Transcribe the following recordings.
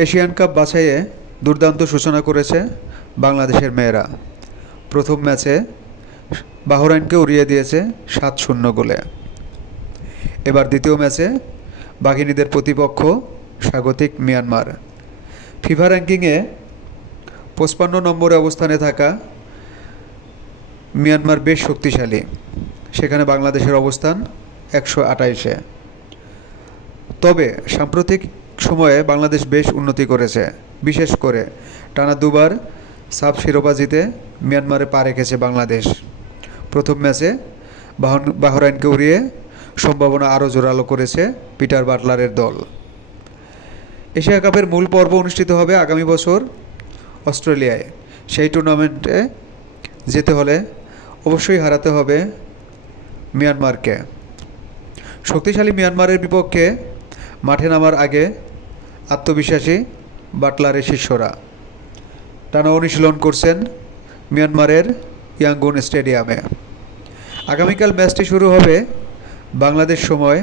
Asian cup বাছাইয়ে দুর্দান্ত সূচনা করেছে বাংলাদেশের মেয়েরা। প্রথম ম্যাচে বাহরাইনকে উড়িয়ে দিয়েছে ৭-০ গোলে। এবার দ্বিতীয় ম্যাচে বাঘিনীদের প্রতিপক্ষ স্বাগতিক মিয়ানমার। ফিফা র্যাঙ্কিংয়ে ৫৫ নম্বরে অবস্থানে থাকা মিয়ানমার বেশ শক্তিশালী, সেখানে বাংলাদেশের অবস্থান ১২৮-এ। তবে সাম্প্রতিক সময়ে বাংলাদেশ বেশ উন্নতি করেছে, বিশেষ করে টানা দুবার সাফ শিরোপা জিতে মিয়ানমারে পা রেখেছে বাংলাদেশ। প্রথম ম্যাচে বাহরাইনকে উড়িয়ে সম্ভাবনা আরও জোরালো করেছে পিটার বাটলারের দল। এশিয়া কাপের মূল পর্ব অনুষ্ঠিত হবে আগামী বছর অস্ট্রেলিয়ায়। সেই টুর্নামেন্টে যেতে হলে অবশ্যই হারাতে হবে মিয়ানমারকে। শক্তিশালী মিয়ানমারের বিপক্ষে মাঠে নামার আগে আত্মবিশ্বাসী বাটলারের শিষ্যরা টানা অনুশীলন করছেন মিয়ানমারের ইয়াঙ্গুন স্টেডিয়ামে। আগামীকাল ম্যাচটি শুরু হবে বাংলাদেশ সময়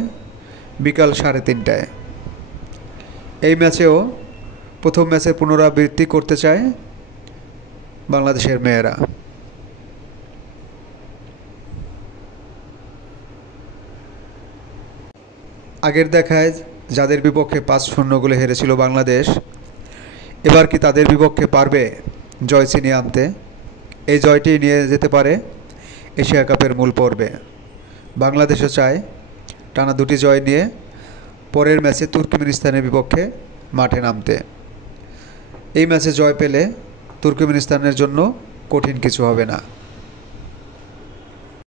বিকাল ৩:৩০টায়। এই ম্যাচেও প্রথম ম্যাচের পুনরাবৃত্তি করতে চায় বাংলাদেশের মেয়েরা। আগের দেখায় যাদের বিপক্ষে ৫-০ গোলে হেরেছিল বাংলাদেশ, এবার কি তাদের বিপক্ষে পারবে জয় ছিনিয়ে আনতে? এই জয়টি নিয়ে যেতে পারে এশিয়া কাপের মূল পর্বে। বাংলাদেশও চায় টানা ২টি জয় নিয়ে পরের ম্যাচে তুর্কমেনিস্তানের বিপক্ষে মাঠে নামতে। এই ম্যাচে জয় পেলে তুর্কমেনিস্তানের জন্য কঠিন কিছু হবে না।